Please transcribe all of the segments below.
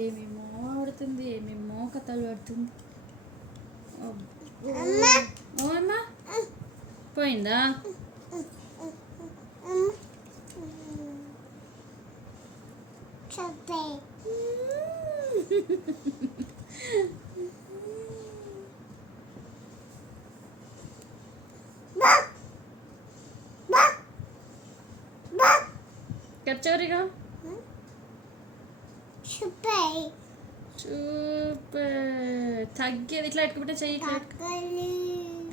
ఏమేమో ఆడుతుంది, ఏమేమో కథలు పడుతుంది. ఓమ్మా పోయిందా? కచ్చోరిగా తగ్గేది ఇట్లా పెట్టుకుంటే చెయ్యి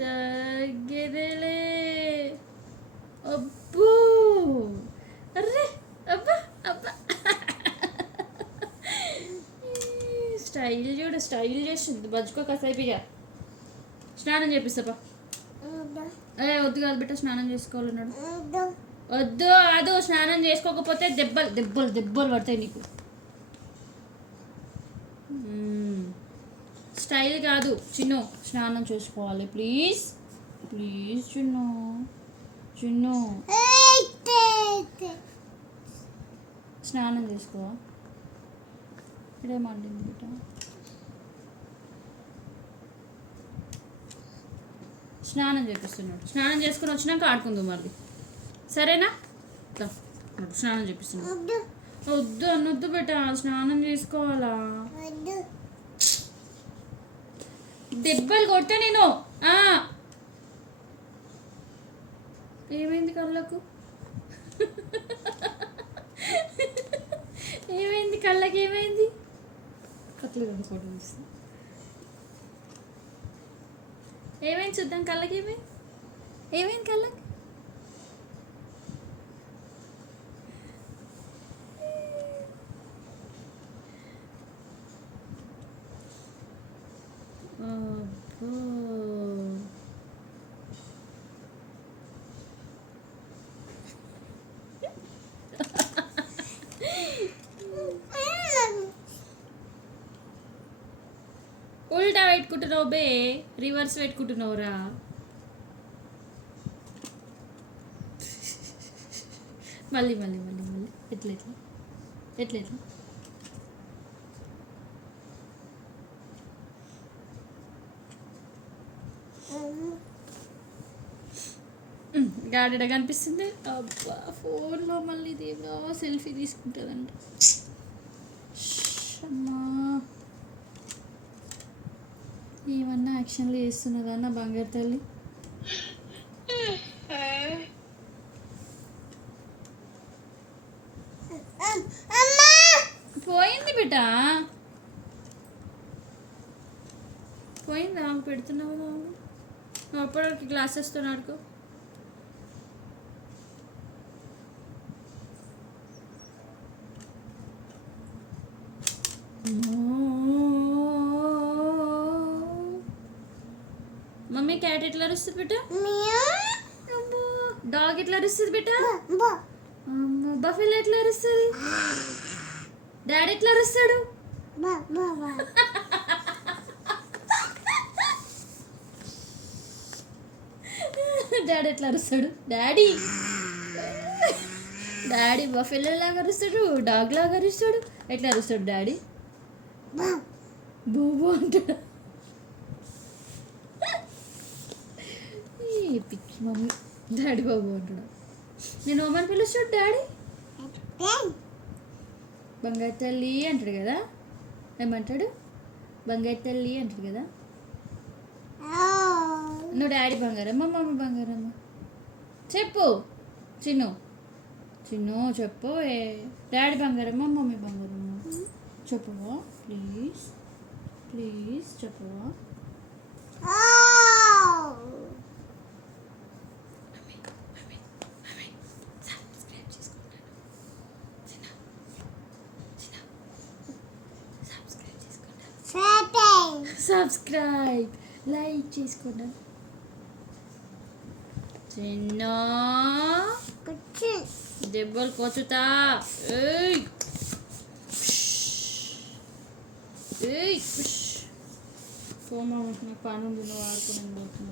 తగ్గేదేలే. అబ్బో అర్రే అబ్బా అబ్బా స్టైల్ చూడు, స్టైల్ చేస్తుంది. బజ్జుకో కాసేపుగా స్నానం చేపిస్తాపా. వద్దు కాదు బిడ్డ, స్నానం చేసుకోవాలన్నాడు. వద్దు అదు, స్నానం చేసుకోకపోతే దెబ్బలు దెబ్బలు దెబ్బలు పడతాయి నీకు. స్టైల్ కాదు చిన్ను, స్నానం చేసుకోవాలి ప్లీజ్ ప్లీజ్ చిన్ను. చిన్ను స్నానం చేసుకో. ఇదేమంటుంది బిడ్డ? స్నానం చేపిస్తున్నాడు. స్నానం చేసుకుని వచ్చినాక ఆడుకుందాం మరి, సరేనా? స్నానం చేపిస్తున్నాడు. వద్దు అనొద్దు బిడ్డ, స్నానం చేసుకోవాలా? దెబ్బలు కొట్టా నేను. ఏమైంది కళ్ళకు? ఏమైంది కళ్ళకి? ఏమైంది? కత్తులు ఫోటో తీస్తా. ఏమైంది చూద్దాం కళ్ళకి. ఏమైంది? ఏమైంది కళ్ళకి? ఉల్టా పెట్టుకుంటున్నావు బే, రివర్స్ పెట్టుకుంటున్నావురా. మళ్ళీ మళ్ళీ మళ్ళీ మళ్ళీ ఎట్లా ఎట్లా ఎట్లా ఎట్లా గాడిడ కనిపిస్తుంది. అబ్బా ఫోన్లో మళ్ళీ దేవుడా సెల్ఫీ తీసుకుంటుందంట. అమ్మా ఏమన్నా యాక్షన్లు చేస్తున్నదన్న బంగారు తల్లి. పోయింది బిడ్డ, పోయిందా? పెడుతున్నావు అప్పటికి గ్లాసెస్తో ఆడుకో. మమ్మీ క్యాట్ ఎట్లా అరుస్తుంది బిడ్డ? డాగ్ ఎట్లా అరుస్తుంది బిడ్డ? బఫెలో ఎట్లా అరుస్తుంది? డాడీ ఎట్లా అరుస్తాడు? డాడీ ఎట్లా అరుస్తాడు? డాడీ డాడీ బఫెలో లాగా అరుస్తాడు, డాగ్ లాగా అరుస్తాడు. ఎట్లా అరుస్తాడు డాడీ? బూబు అంటాడు. పిచ్చి మమ్మీ డాడీ బాబు అంటాడు. నేను ఓమని పిలుస్తాడు డాడీ. బంగారు తల్లి అంటాడు కదా. ఏమంటాడు? బంగారు తల్లి అంటాడు కదా. నువ్వు డాడీ బంగారమ్మ మమ్మీ బంగారమ్మ చెప్పు. చిన్ను చిన్ను చెప్పు. డాడీ బంగారమ్మ మమ్మీ బంగారమ్మ చెప్పవా ప్లీజ్ ప్లీజ్ చెప్పవా? సబ్స్క్రైబ్ లైక్ చేసుకోండి. చిన్న దెబ్బలు కొచ్చుతా. ఏయ్ పోమా, నాకు పని ఉంది, నువ్వు ఆడుకుని.